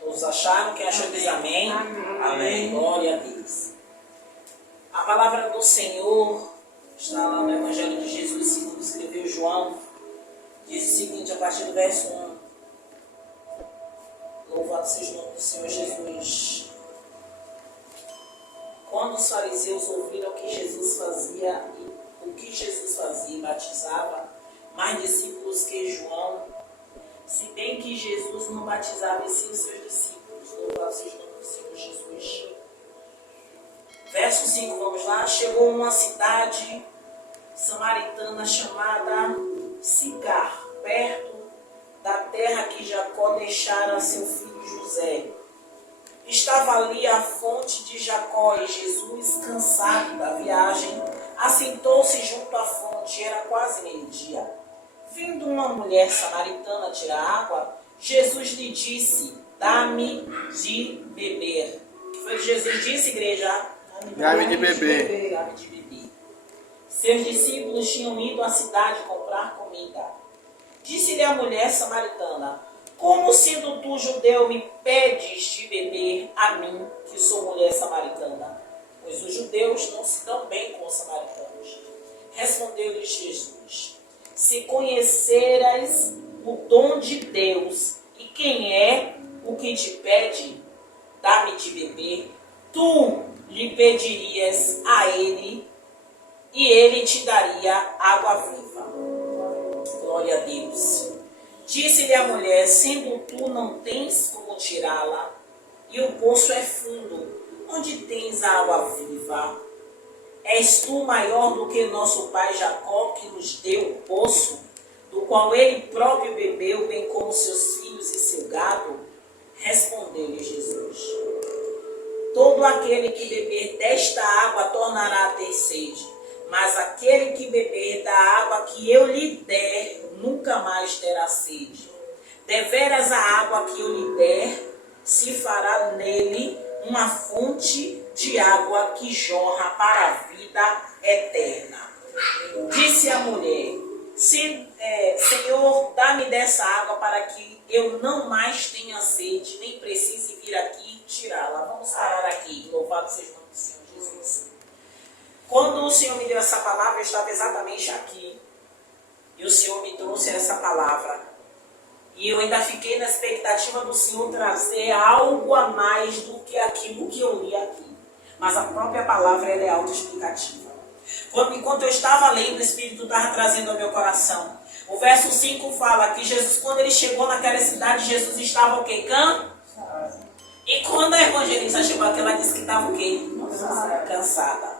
Todos acharam? Quem achou diz amém? Amém. Glória a Deus. A palavra do Senhor está lá no Evangelho de Jesus, segundo escreveu João. Diz o seguinte, a partir do verso 1. Louvado seja o nome do Senhor Jesus. Quando os fariseus ouviram o que Jesus fazia e batizava mais discípulos que João, se bem que Jesus não batizava e sim os seus discípulos. Louvado seja o nome do Senhor Jesus. Verso 5, vamos lá. Chegou uma cidade samaritana chamada Sicar, perto da terra que Jacó deixara a seu filho José. Estava ali a fonte de Jacó e Jesus, cansado da viagem, assentou-se junto à fonte. Era quase meio-dia. Vindo uma mulher samaritana tirar água, Jesus lhe disse: dá-me de beber. O que foi que Jesus disse, igreja? Dá-me de beber. Dá-me de beber. Seus discípulos tinham ido à cidade comprar comida. Disse-lhe a mulher samaritana: como sendo tu judeu me pedes de beber a mim, que sou mulher samaritana? Pois os judeus não se dão bem com os samaritanos. Respondeu-lhe Jesus: se conheceras o dom de Deus e quem é o que te pede, dá-me de beber, tu lhe pedirias a ele e ele te daria água viva. Glória a Deus. Disse-lhe a mulher: sendo tu não tens como tirá-la, e o poço é fundo, onde tens a água viva? És tu maior do que nosso pai Jacó, que nos deu o poço, do qual ele próprio bebeu, bem como seus filhos e seu gado? Respondeu-lhe Jesus: todo aquele que beber desta água tornará a ter sede, mas aquele que beber da água que eu lhe der, nunca mais terá sede. Deveras a água que eu lhe der, se fará nele uma fonte de água que jorra para a vida eterna. Disse a mulher: Senhor, dá-me dessa água para que eu não mais tenha sede, nem precise vir aqui tirá-la. Vamos parar aqui. Louvado seja o nome do Senhor Jesus. Quando o Senhor me deu essa palavra, eu estava exatamente aqui. E o Senhor me trouxe essa palavra. E eu ainda fiquei na expectativa do Senhor trazer algo a mais do que aquilo que eu li aqui. Mas a própria palavra ela é autoexplicativa. Enquanto eu estava lendo, o Espírito estava trazendo ao meu coração. O verso 5 fala que Jesus, quando ele chegou naquela cidade, Jesus estava o quê? Cansado. E quando a evangelista chegou aqui, ela disse que estava o quê? Cansada.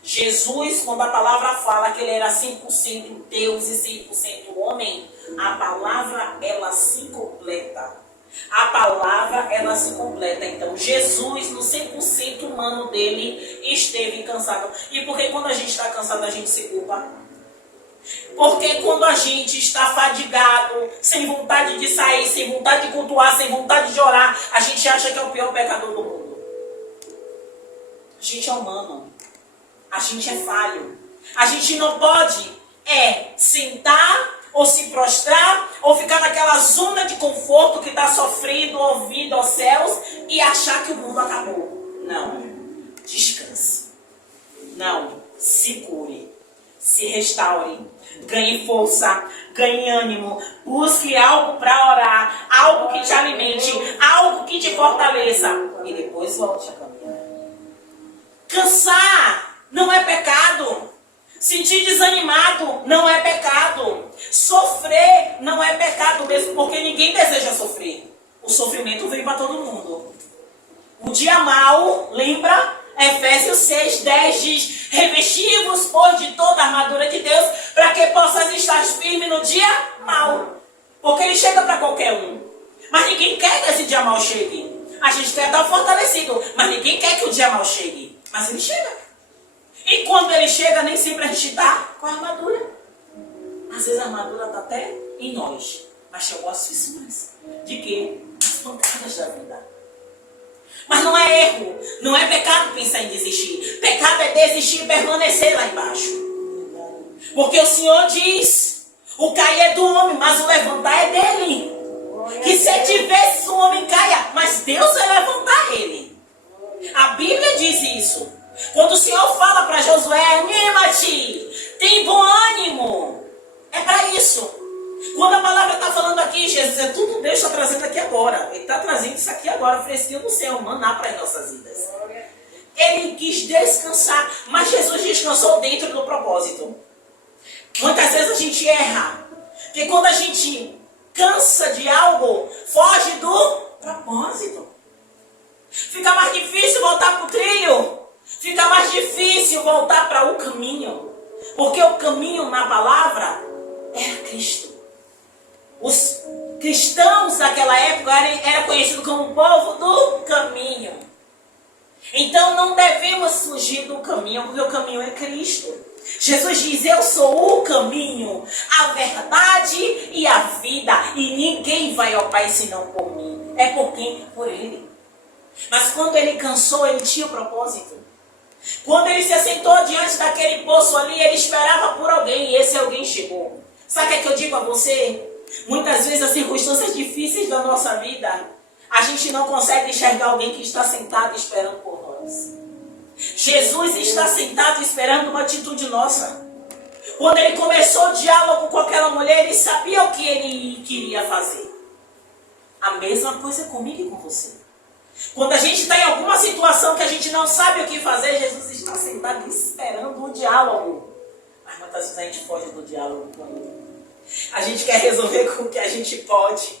Jesus, quando a palavra fala que ele era 100% Deus e 100% homem, a palavra ela se completa. A palavra ela se completa. Então Jesus, no 100% humano dele, esteve cansado. E por que quando a gente está cansado a gente se culpa? Porque quando a gente está fadigado, sem vontade de sair, sem vontade de cultuar, sem vontade de orar, a gente acha que é o pior pecador do mundo. A gente é humano. A gente é falho. A gente não pode sentar ou se prostrar ou ficar naquela zona de conforto que está sofrendo, ouvindo aos céus e achar que o mundo acabou. Não. Descanse. Não. Se cure. Se restaure. Ganhe força. Ganhe ânimo. Busque algo para orar. Algo que te alimente. Algo que te fortaleça. E depois volte a caminhar. Cansar não é pecado. Sentir desanimado não é pecado. Sofrer não é pecado mesmo, porque ninguém deseja sofrer. O sofrimento vem para todo mundo. O dia mau, lembra? Efésios 6:10 diz: revesti-vos, pois, de toda a armadura de Deus, para que possas estar firme no dia mau. Porque ele chega para qualquer um. Mas ninguém quer que esse dia mau chegue. A gente quer estar fortalecido, mas ninguém quer que o dia mau chegue. Mas ele chega. E quando ele chega, nem sempre a gente está com a armadura. Às vezes a armadura está até em nós. Mas eu gosto disso mais. De quê? As pancadas da vida. Mas não é erro. Não é pecado pensar em desistir. Pecado é desistir e permanecer lá embaixo. Porque o Senhor diz: o cair é do homem, mas o levantar é dele. Que se tivesse um homem caia, mas Deus vai levantar ele. A Bíblia diz isso. Quando o Senhor fala para Josué, anima-te, tem bom ânimo. É para isso. Quando a palavra está falando aqui, Jesus, é tudo Deus está trazendo aqui agora. Ele está trazendo isso aqui agora, fresquinho do céu, maná para as nossas vidas. Ele quis descansar, mas Jesus descansou dentro do propósito. Muitas vezes a gente erra. Porque quando a gente cansa de algo, foge do propósito. Fica mais difícil voltar para o trilho. Fica mais difícil voltar para o caminho. Porque o caminho na palavra era Cristo. Os cristãos daquela época eram conhecidos como o povo do caminho. Então não devemos fugir do caminho, porque o caminho é Cristo. Jesus diz, eu sou o caminho, a verdade e a vida. E ninguém vai ao Pai senão por mim. É por quem? Por Ele. Mas quando Ele cansou, Ele tinha um propósito. Quando Ele se assentou diante daquele poço ali, Ele esperava por alguém e esse alguém chegou. Sabe o que é que eu digo a você? Muitas vezes as circunstâncias difíceis da nossa vida, a gente não consegue enxergar alguém que está sentado esperando por nós. Jesus está sentado esperando uma atitude nossa. Quando Ele começou o diálogo com aquela mulher, Ele sabia o que Ele queria fazer. A mesma coisa comigo e com você. Quando a gente está em alguma situação que a gente não sabe o que fazer, Jesus está sentado esperando o diálogo. Mas muitas vezes a gente foge do diálogo com Ele. A gente quer resolver com o que a gente pode.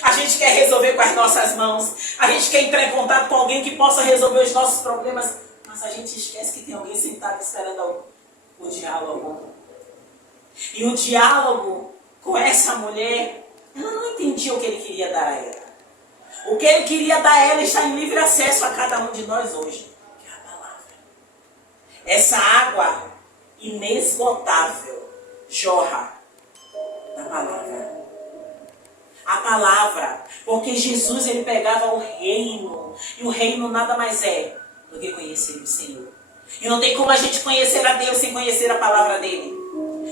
A gente quer resolver com as nossas mãos. A gente quer entrar em contato com alguém que possa resolver os nossos problemas. Mas a gente esquece que tem alguém sentado esperando o diálogo. E o diálogo com essa mulher, ela não entendia o que Ele queria dar a ela. O que Ele queria dar a ela está em livre acesso a cada um de nós hoje. Que é a palavra. Essa água inesgotável jorra da palavra. A palavra. Porque Jesus, Ele pegava o reino. E o reino nada mais é do que conhecer o Senhor. E não tem como a gente conhecer a Deus sem conhecer a palavra dEle.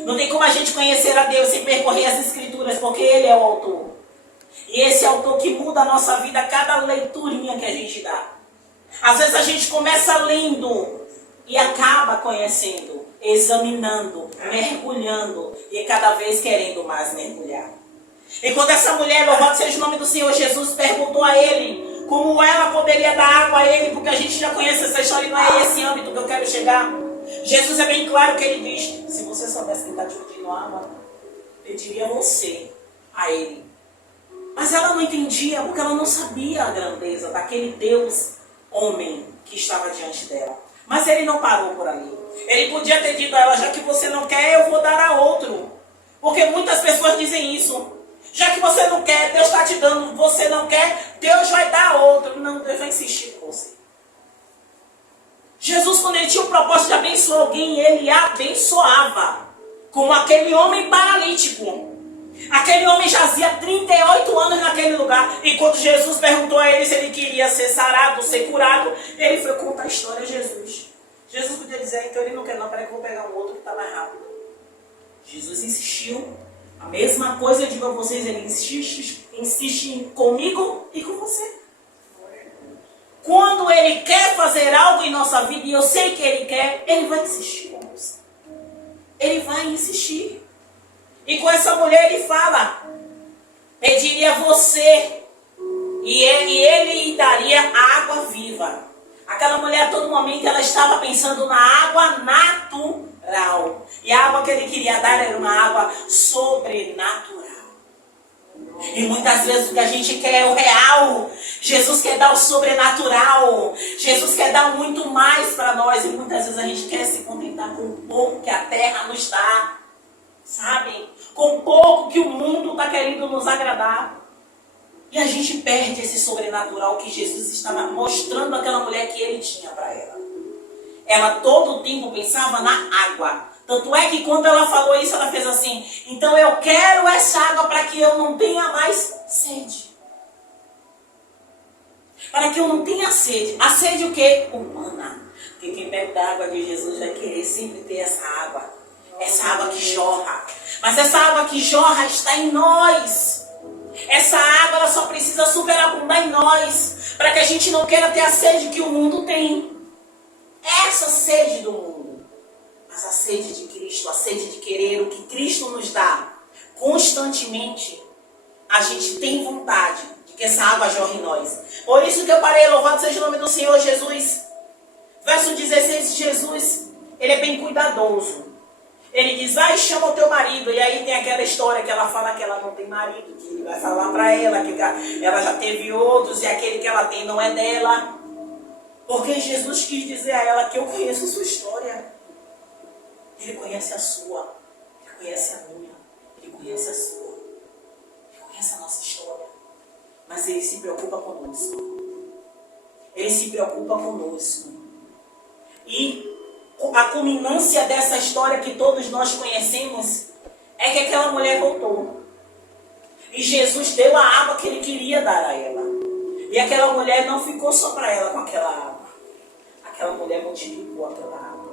Não tem como a gente conhecer a Deus sem percorrer as Escrituras, porque Ele é o autor. E esse autor que muda a nossa vida a cada leiturinha que a gente dá. Às vezes a gente começa lendo e acaba conhecendo, examinando, mergulhando e cada vez querendo mais mergulhar. E quando essa mulher, louvado seja o nome do Senhor Jesus, perguntou a Ele como ela poderia dar água a Ele, porque a gente já conhece essa história e não é esse âmbito que eu quero chegar. Jesus é bem claro que Ele diz, se você soubesse quem está te pedindo água, pediria você a Ele. Mas ela não entendia, porque ela não sabia a grandeza daquele Deus homem que estava diante dela. Mas Ele não parou por ali. Ele podia ter dito a ela, já que você não quer, eu vou dar a outro. Porque muitas pessoas dizem isso. Já que você não quer, Deus está te dando. Você não quer, Deus vai dar a outro. Não, Deus vai insistir com você. Jesus, quando Ele tinha o propósito de abençoar alguém, Ele abençoava. Como aquele homem paralítico. Aquele homem jazia 38 anos naquele lugar. E quando Jesus perguntou a ele se ele queria ser sarado, ser curado, ele foi contar a história a Jesus. Jesus podia dizer, então ele não quer não, peraí que eu vou pegar um outro que está mais rápido. Jesus insistiu. A mesma coisa eu digo a vocês, Ele insiste comigo e com você. Quando Ele quer fazer algo em nossa vida, e eu sei que Ele quer, Ele vai insistir com você. Ele vai insistir. E com essa mulher Ele fala, pediria você, e ele daria água viva. Aquela mulher a todo momento ela estava pensando na água natural. E a água que Ele queria dar era uma água sobrenatural. E muitas vezes o que a gente quer é o real. Jesus quer dar o sobrenatural. Jesus quer dar muito mais para nós. E muitas vezes a gente quer se contentar com o pouco que a terra nos dá. Sabe? Com o pouco que o mundo está querendo nos agradar. E a gente perde esse sobrenatural que Jesus estava mostrando àquela mulher que Ele tinha para ela. Ela todo o tempo pensava na água. Tanto é que quando ela falou isso, ela fez assim, então eu quero essa água para que eu não tenha mais sede. Para que eu não tenha sede. A sede o quê? Humana. Porque quem bebe da água de Jesus vai querer sempre ter essa água. Essa água que jorra. Mas essa água que jorra está em nós. Essa água ela só precisa superabundar em nós, para que a gente não queira ter a sede que o mundo tem. Essa sede do mundo. Mas a sede de Cristo, a sede de querer o que Cristo nos dá constantemente, a gente tem vontade de que essa água jorre em nós. Por isso que eu parei, louvado seja o nome do Senhor Jesus. Verso 16, Jesus, ele é bem cuidadoso. Ele diz, vai, chama o teu marido. E aí tem aquela história que ela fala que ela não tem marido, que ele vai falar para ela que ela já teve outros e aquele que ela tem não é dela. Porque Jesus quis dizer a ela que eu conheço a sua história. Ele conhece a sua, ele conhece a minha, ele conhece a sua, ele conhece a nossa história. Mas ele se preocupa conosco. Ele se preocupa conosco. E a culminância dessa história que todos nós conhecemos é que aquela mulher voltou. E Jesus deu a água que ele queria dar a ela. E aquela mulher não ficou só para ela com aquela água. Aquela mulher multiplicou aquela água.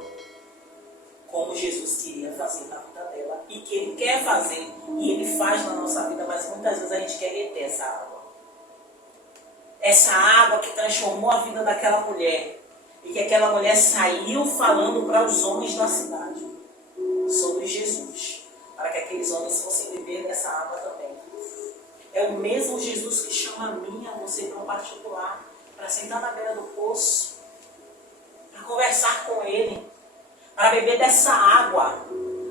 Como Jesus queria fazer na vida dela. E que ele quer fazer. E ele faz na nossa vida. Mas muitas vezes a gente quer reter essa água. Essa água que transformou a vida daquela mulher. E que aquela mulher saiu falando para os homens da cidade sobre Jesus, para que aqueles homens fossem beber dessa água também. É o mesmo Jesus que chama a mim e a você para um particular, para sentar na beira do poço, para conversar com ele, para beber dessa água.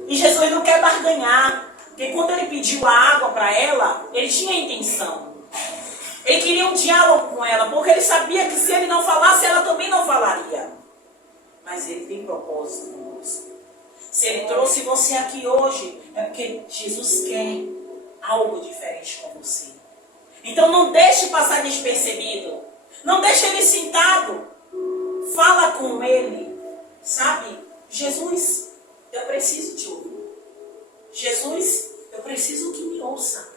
E Jesus não quer barganhar, porque quando ele pediu a água para ela, ele tinha a intenção. Ele queria um diálogo com ela, porque ele sabia que se ele não falasse, ela também não falaria. Mas ele tem propósito conosco. Se ele trouxe você aqui hoje, é porque Jesus quer algo diferente com você. Então não deixe passar despercebido. Não deixe ele sentado. Fala com ele. Sabe? Jesus, eu preciso te ouvir. Jesus, eu preciso que me ouça.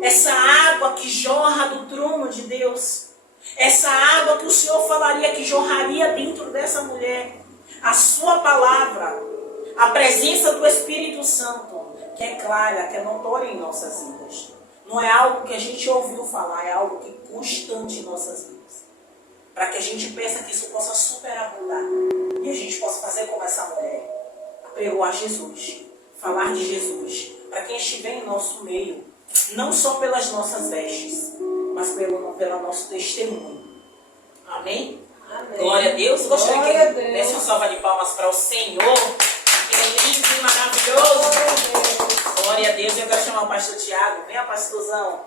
Essa água que jorra do trono de Deus, essa água que o Senhor falaria que jorraria dentro dessa mulher, a sua palavra, a presença do Espírito Santo, que é clara, que é notória em nossas vidas. Não é algo que a gente ouviu falar, é algo que é constante em nossas vidas. Para que a gente pense que isso possa superabundar e a gente possa fazer como essa mulher, apregoar Jesus, falar de Jesus, para quem estiver em nosso meio, não só pelas nossas vestes, mas pelo nosso testemunho. Amém? Amém. Glória a Deus. Eu gostaria que desse uma salva de palmas para o Senhor. Que é lindo e maravilhoso. Glória a Deus. Eu quero chamar o pastor Tiago. Venha, pastorzão.